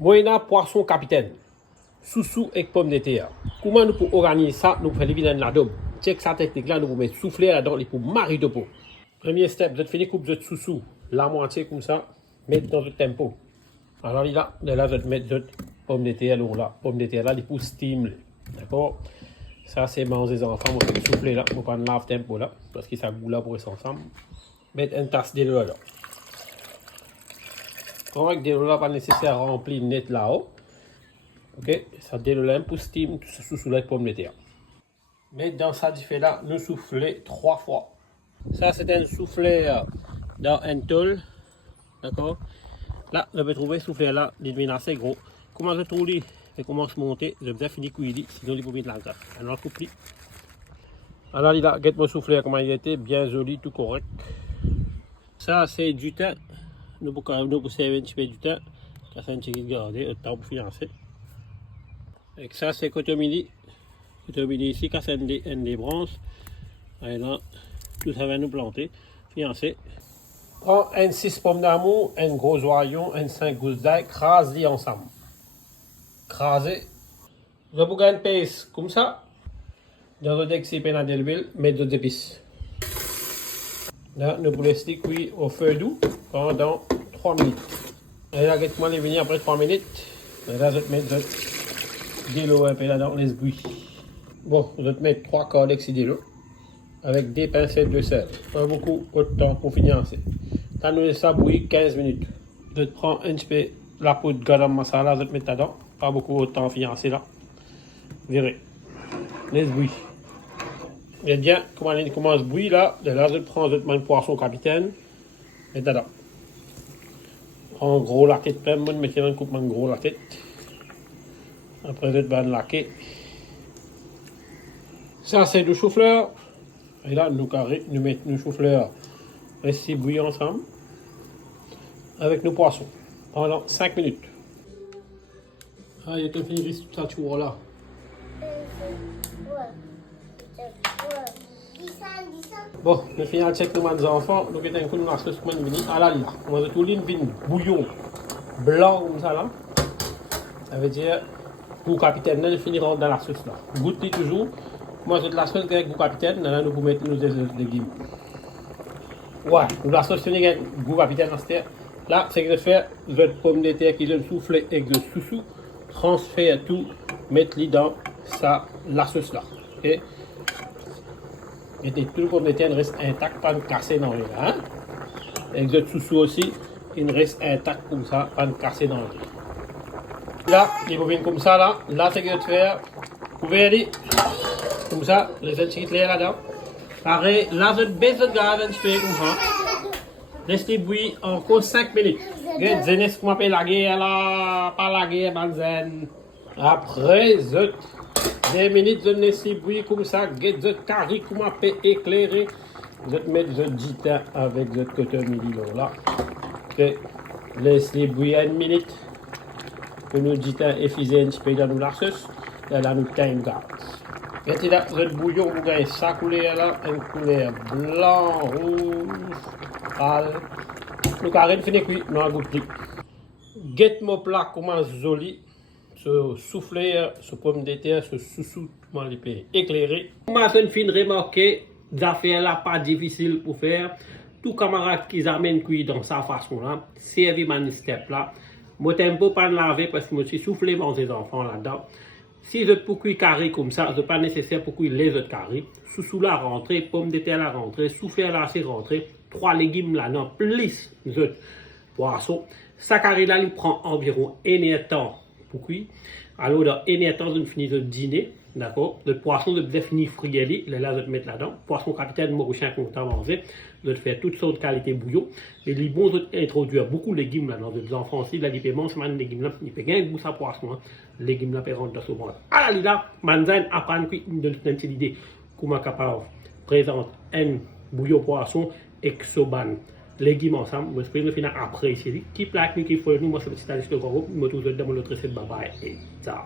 Moyena poisson capitaine. Sous et pomme de terre. Comment nous pouvons organiser ça? Nous faisons l'évidence de la dobe. Check sa technique là, nous pouvons mettre souffler là-dedans et pour marier de peau. Premier step, vous finissez coupe de sous la moitié comme ça, mettre dans le tempo. Alors là, vous mettez votre pomme de terre là, pomme de terre là, il pour steam. D'accord? Ça c'est manger les enfants, on fait souffler là, pour prendre lave tempo là, parce que ça goûte là pour rester ensemble. Mettre une tasse de l'eau là. Quand avec de l'eau là, pas nécessaire à remplir net là-haut. Ok, ça déroule pour steam sous la pomme de terre. Mais dans ça, du fait là, nous souffler 3 fois. Ça, c'est un soufflet dans un tôle. D'accord. Là, je vais trouver soufflet là, il devient assez gros. Comment je trouve lui et comment je monte, je vais finir cuire, sinon il faut mettre la graisse. Alors, coupe lui. Alors, il a, regarde mon soufflet, comment il était, bien joli, tout correct. Ça, c'est du thym. Nous pouvons servir un petit peu du thym. Ça, c'est un petit peu gardé, le temps pour financer. Et ça, c'est cotomini. Cotomini ici, quand c'est des branches. Et là, tout ça va nous planter. Fiancé. Prends un 6 pommes d'amour, un gros oignon, un 5 gousses d'ail, crase-les ensemble. Crasez. Je vous gagne une paste comme ça. Dans le deck, c'est peine d'huile, mettez d'autres épices. Là, nous pouvons laisser cuire au feu doux pendant 3 minutes. Et là, moi, les venir après 3 minutes. Et là, je vais mettre de l'eau un peu là-dedans, les bouillir. Bon, je vais mettre 3 quarts de l'eau avec des pincettes de sel. Pas beaucoup de temps pour finir. Quand nous laissons ça bouillir 15 minutes. Je prends un petit peu la poudre de garam masala, je vais mettre là-dedans. Pas beaucoup de temps à finir là. Virez. Laisse bouillir. Et bien, comment il commence à bouillir là, de là, je prends le poisson capitaine. Et là-dedans. En gros laquette, plein de monde mettez un coup de gros laquette. Après, je vais laquer. Ça, c'est du chou-fleur. Et là, nous mettons nos chou-fleurs rester bouillir ensemble avec nos poissons pendant 5 minutes. Ah, il y a tout fini tout ça, tu vois là. Bon, nous finissons de checker nos enfants. Nous avons un coup de marche sur le mini. Ah là, on va tout une bouillon blanc comme ça là. Ça veut dire, pour le capitaine, nous finirons dans la sauce là. Goûtez toujours. Moi, j'ai de la sauce avec le capitaine. Là, nous pouvons mettre nos légumes. Ouais, nous la sauce avec le goût capitaine dans cette terre. Là, c'est que je fais votre pomme de terre qui est soufflé avec le sous-sous. Transfère tout, mettre-les dans ça, la sauce là. Ok? Et tout le pomme de terre reste intact, pas de casser dans le hein? Avec le sous-sous aussi, il reste intact comme ça, pas de casser dans le là, il vous vient comme ça là. Là, c'est que je fais, vous verrez, comme ça, les petites là-dedans. Pareil, là, je baisse le gaz un petit peu comme ça. Laissez bouillir encore 5 minutes. Regarde, c'est ce qu'on appelle la guerre là, pas la guerre, banzen. Après, 2 minutes, je laisse bouillir comme ça. Regarde, je carré comme on peut éclairer. Je mets le ditin avec le cotomini là. Ok, laissez bouillir 1 minute. Que nous ditin effiser un petit peu dans la sauce. Et là, nous tenons le gaz. Et là, le bouillon, vous avez sa couleur là, une couleur blanc, rouge, pâle. Nous avons fini cuit, nous avons goûté. Get mon plat commence joli. Ce soufflé, ce pomme de terre, ce sous-sous, comment les payer éclairé. Moi, je fin remarquer, des affaires là pas difficiles pour faire. Tout camarade qui amène cuit dans sa façon là, servi mon step là. Moi, je ne peux pas laver parce que je suis soufflé manger enfants là-dedans. Si je peux cuire carré comme ça, ce n'est pas nécessaire pour cuire les autres carrés. Sous la rentrée, pomme de terre la rentrée, soufflé là c'est rentrée, 3 légumes là non, plus de poisson. Ça carré là, il prend environ 1 heure de temps pour cuire. Alors, dans 1 heure de temps, je finis le dîner. D'accord? Le poisson, je vais finir frire, là, je vais mettre là-dedans. Poisson capitaine, mauricien, content à manger. Je vais faire toutes sortes de qualités bouillon. Et les bons, je vais introduire beaucoup de légumes là, dans les enfants aussi. Là, ils peuvent manger des légumes là, ils peuvent gagner goût ça poisson. Les légumes là, peuvent rentrer dans ce ventre. Ah là, manzane, apprendre qui me donne une petite idée. Comment capable présente un bouillon poisson et soban. Légumes ensemble, je vais finir après ici. Qui plaque, qui faut nous, moi, c'est le petit de groupe, je me trouve dans l'autre recette, bye bye, et ciao.